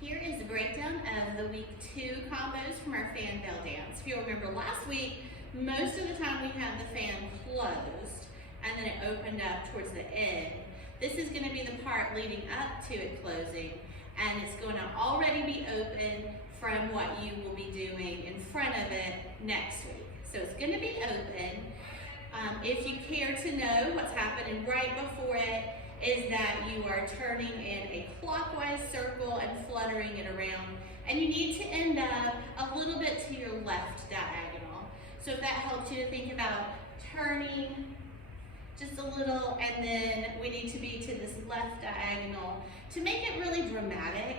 Here is the breakdown of the week 2 combos from our fan bell dance. If you'll remember last week, most of the time we had the fan closed and then it opened up towards the end. This is going to be the part leading up to it closing, and it's going to already be open from what you will be doing in front of it next week. So it's going to be open. If you care to know what's happening right before it, is that you are turning in a clockwise circle and fluttering it around, and you need to end up a little bit to your left diagonal. So if that helps you to think about turning just a little, and then we need to be to this left diagonal. To make it really dramatic,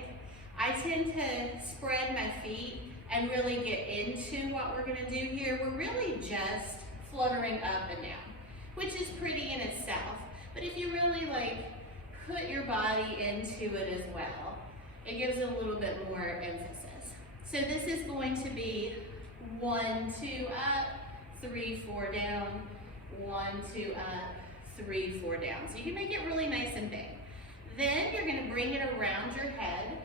I tend to spread my feet and really get into what we're gonna do here. We're really just fluttering up and down, which is pretty in itself. But if you really put your body into it as well, it gives it a little bit more emphasis. So this is going to be 1, 2 up, 3, 4 down, 1, 2 up, 3, 4 down. So you can make it really nice and big. Then you're gonna bring it around your head,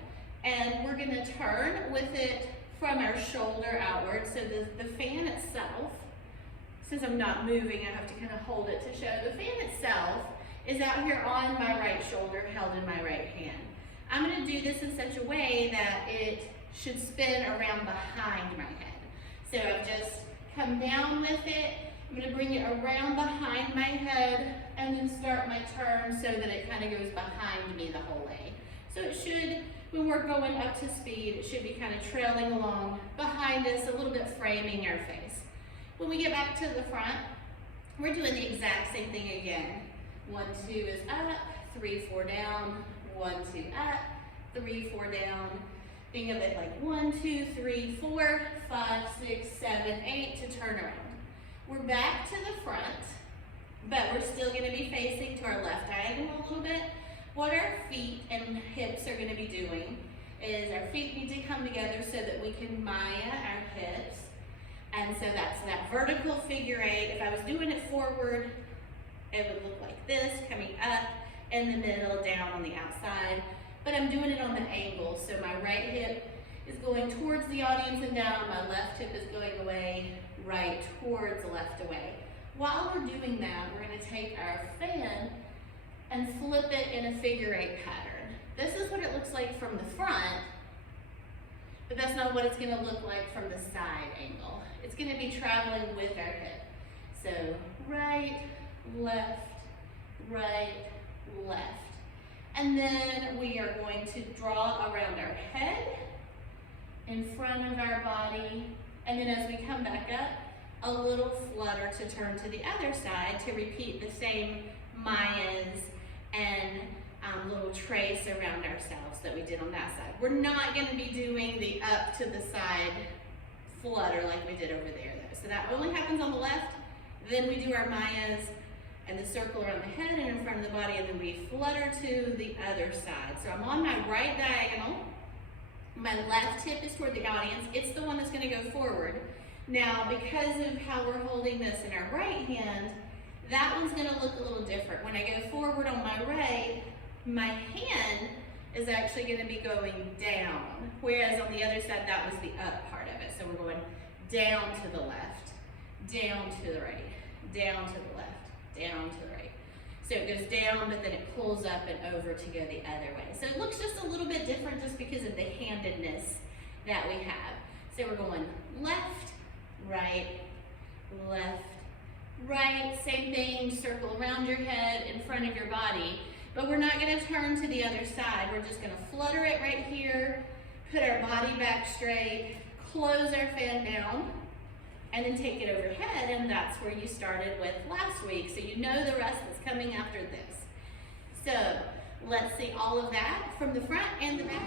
and we're gonna turn with it from our shoulder outward. So the fan itself, since I'm not moving, I have to kind of hold it to show. The fan itself is out here on my right shoulder, held in my right hand. I'm gonna do this in such a way that it should spin around behind my head. So I've just come down with it. I'm gonna bring it around behind my head and then start my turn so that it kind of goes behind me the whole way. So it should, when we're going up to speed, it should be kind of trailing along behind us, a little bit framing our face. When we get back to the front, we're doing the exact same thing again. 1, 2 is up, 3, 4 down, 1, 2 up, 3, 4 down. Think of it like 1, 2, 3, 4, 5, 6, 7, 8 to turn around. We're back to the front, but we're still going to be facing to our left diagonal a little bit. What our feet and hips are going to be doing is our feet need to come together so that we can Maya our hips. And so that's that vertical figure 8. If I was doing it forward, it would look like this, coming up in the middle, down on the outside. But I'm doing it on the angle, so my right hip is going towards the audience and down, my left hip is going away, right towards left away. While we're doing that, we're going to take our fan and flip it in a figure 8 pattern. This is what it looks like from the front, but that's not what it's going to look like from the side angle. It's going to be traveling with our hip. So right, left, right, left. And then we are going to draw around our head, in front of our body, and then as we come back up, a little flutter to turn to the other side to repeat the same Mayas and little trace around ourselves that we did on that side. We're not going to be doing the up to the side flutter like we did over there though. So that only happens on the left, then we do our Mayas and the circle around the head and in front of the body, and then we flutter to the other side. So I'm on my right diagonal. My left hip is toward the audience. It's the one that's going to go forward. Now, because of how we're holding this in our right hand, that one's going to look a little different. When I go forward on my right, my hand is actually going to be going down, whereas on the other side, that was the up part of it. So we're going down to the left, down to the right, down to the left, down to the right. So it goes down, but then it pulls up and over to go the other way. So it looks just a little bit different just because of the handedness that we have. So we're going left, right, left, right. Same thing, circle around your head, in front of your body. But we're not going to turn to the other side. We're just going to flutter it right here, put our body back straight, close our fan down, and then take it overhead, and that's where you started with last week. So you know the rest that's coming after this. So let's see all of that from the front and the back.